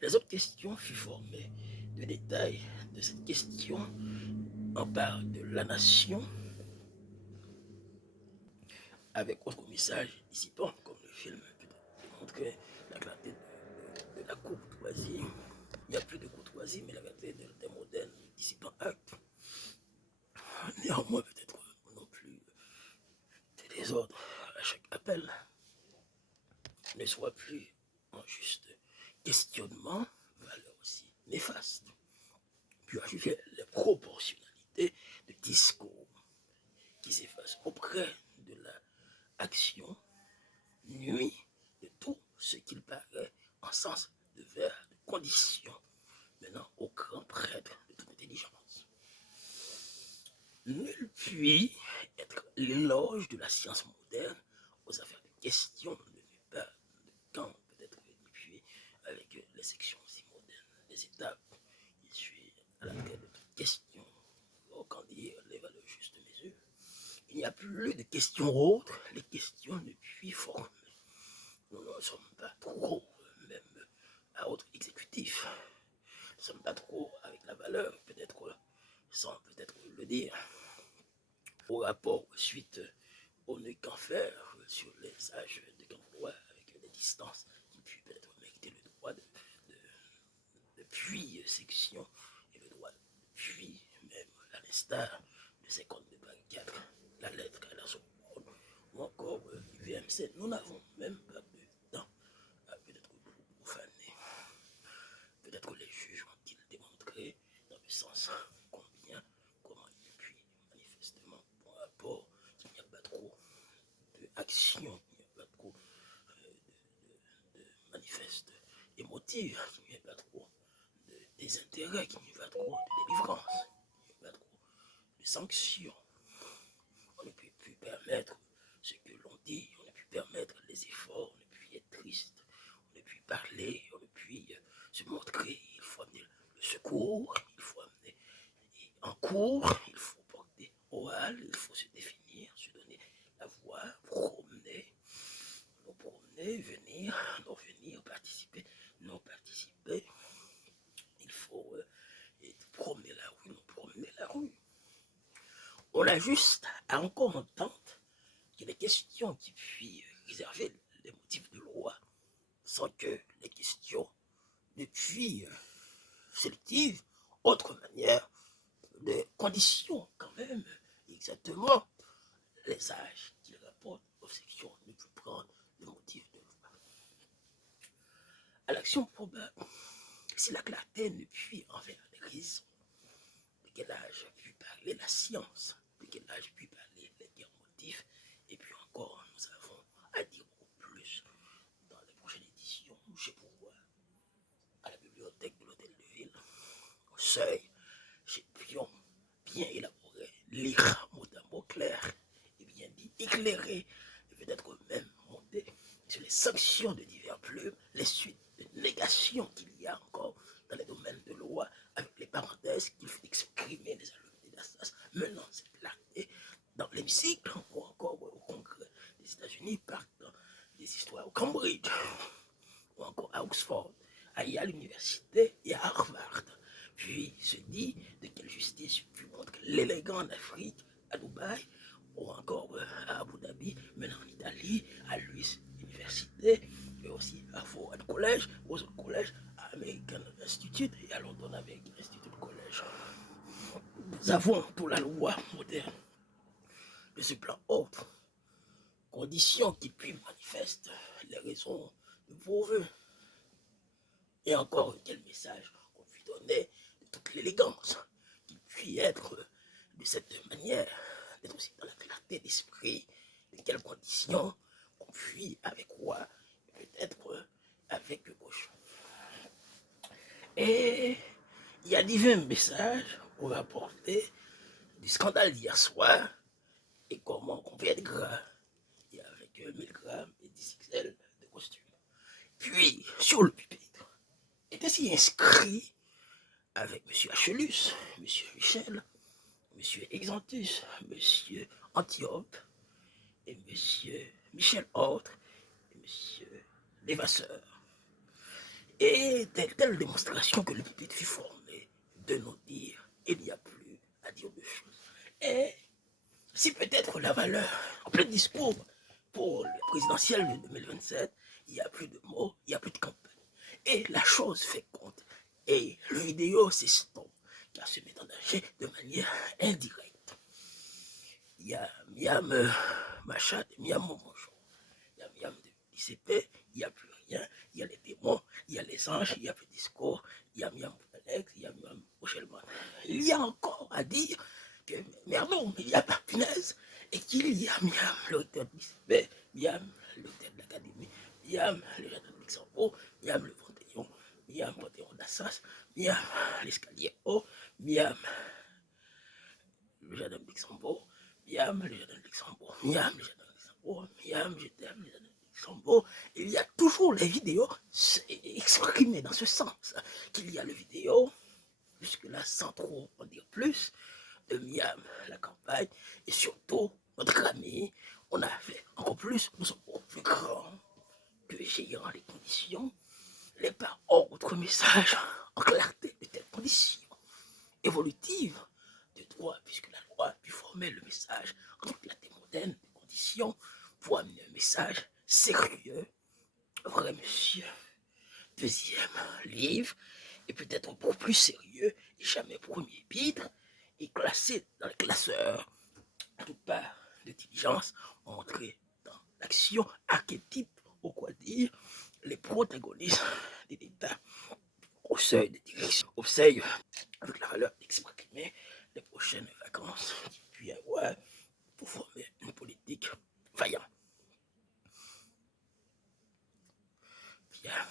Les autres questions furent formées de détails de cette question. On parle de la nation avec autre message dissipant, comme le film peut démontrer la clarté de la courtoisie. Il n'y a plus de courtoisie, mais la clarté des modernes dissipant actes. Néanmoins, peut-être non plus des désordres à chaque appel ne soit plus en juste questionnement, valeur aussi néfaste. Puis ajouter les proportionnalités de discours qui s'effacent auprès de l'action nuit de tout ce qu'il paraît en sens de vers de condition, menant au grand prêtre de toute intelligence. Nul puis être l'éloge de la science moderne aux affaires de questions de nulle part, de quand peut-être puis avec les sections si modernes, les étapes qui suivent à la tête de toute question, quand dire les valeurs justes mesures. Il n'y a plus de questions autres, les questions ne puis former. Nous ne sommes pas trop, même à autre exécutif. Nous ne sommes pas trop avec la valeur, peut-être sans peut-être le dire. Au rapport suite on ne qu'en faire sur les âges de droit avec les distances qui puissent peut-être mériter le droit de puis section et le droit de puis même à l'instar de 52.4, la lettre à la sorbonne ou encore UVMC. Nous n'avons même pas de temps à peut-être profaner. Peut-être les juges ont-ils démontré dans le sens combien, comment et puis manifestement par rapport qu'il n'y a pas trop d'action, qu'il n'y a pas trop de manifeste émotive, qu'il n'y a pas trop de désintérêt, qu'il n'y a pas trop de délivrance, qu'il n'y a pas trop de sanctions. On ne peut plus permettre ce que l'on dit, on ne peut permettre les efforts, on ne peut être triste, on ne peut parler, on ne peut se montrer, il faut amener le secours, il faut amener en cours, il faut porter oral, il faut se définir, se donner la voix, promener, venir, non venir, participer, non participer. Il faut promener la rue, non promener la rue. On a juste à encore entendre que les questions qui puissent réserver les motifs de loi sans que les questions ne puissent sélectives, autre manière de conditions quand même, exactement les âges qu'il rapporte aux sections ne peut prendre le motif de loi. À l'action probable, si la clarté ne puis envers les raisons, de quel âge puis parler la science, de quel âge puis parler les guerres motifs, et puis encore, nous avons à dire beaucoup plus dans les prochaines éditions, chez Pouvoir, à la bibliothèque de l'Hôtel de Ville, au Seuil, chez Pion, bien élaboré, lire mot à mot clair, et bien dit, éclairé, et peut-être même monter sur les sanctions de divers plumes, les suites de négation qu'il y a encore dans les domaines de loi, avec les parenthèses qu'il faut exprimer les alumni d'Assas, menant cette clarté dans l'hémicycle, ou encore au Congrès des États-Unis, partant des histoires au Cambridge, ou encore à Oxford, à Yale Université et à Harvard. Puis se dit de quelle justice puis montre l'élégant en Afrique, à Dubaï, ou encore à Abu Dhabi, maintenant en Italie, à l'UIS Université, et aussi à Ford College, aux autres collèges, à American Institute et à London American Institute College. Nous avons pour la loi moderne de ce plan autre, conditions qui puis manifestent les raisons de vos voeux. Et encore quel message qu'on puisse donner de toute l'élégance, qu'il puisse être de cette manière, d'être aussi dans la clarté d'esprit, de quelles conditions qu'on puisse avec quoi, peut-être avec gauche. Et il y a divers messages qu'on va apporter du scandale d'hier soir et comment on peut être gras et avec 1000 grammes et 10 XL de costume. Puis, sur le pupitre, est ainsi inscrit avec M. Achelus, M. Michel, M. Exantus, M. Antiope et M. Michel Autre et M. Levasseur. Et telle démonstration que le pupitre fut formé de nos dires, il n'y a plus à dire de choses. Et si peut-être la valeur, en plein discours pour le présidentiel de 2027, il n'y a plus de mots, il n'y a plus de campagne. Et la chose fait compte. Et le vidéo s'estompe, car se met en danger de manière indirecte. Il y a Miam Machat et Miam Monjon. Il y a Miam de l'ICP, il n'y a plus rien. Il y a les démons, il y a les anges, il y a le discours, il y a Miam Alex, il y a Miam Rochelman. Il y a encore à dire que Merlot, il n'y a pas punaise, et qu'il y a Miam, le recteur de l'ICP, Miam, le recteur de l'Académie, Miam, le jardin de Luxembourg, Miam, le Panthéon, Miam, Panthéon d'Assas, Miam, l'escalier haut, Miam, le jardin de Luxembourg, Miam, le jardin de Luxembourg, Miam, le jardin de Luxembourg, Miam, je t'aime, le jardin de Luxembourg. Il y a toujours les vidéos exprimées dans ce sens, qu'il y a le vidéo, jusque-là sans trop en dire plus, de Miam, la campagne, et surtout, notre ami, on a fait encore plus, nous sommes beaucoup plus grands, plus géants les conditions, les par autre message en clarté de telles conditions évolutives de droit, puisque la loi a pu former le message en clarté moderne de conditions pour amener un message sérieux, vrai monsieur. Deuxième livre, et peut-être beaucoup plus sérieux, et jamais premier épître, et classé dans le classeur, tout part de diligence, entré dans l'action archétype, ou quoi dire, les protagonistes de l'État au seuil de direction, au seuil avec la valeur d'exprimer les prochaines vacances qu'il peut y avoir pour former une politique vaillante. Bien.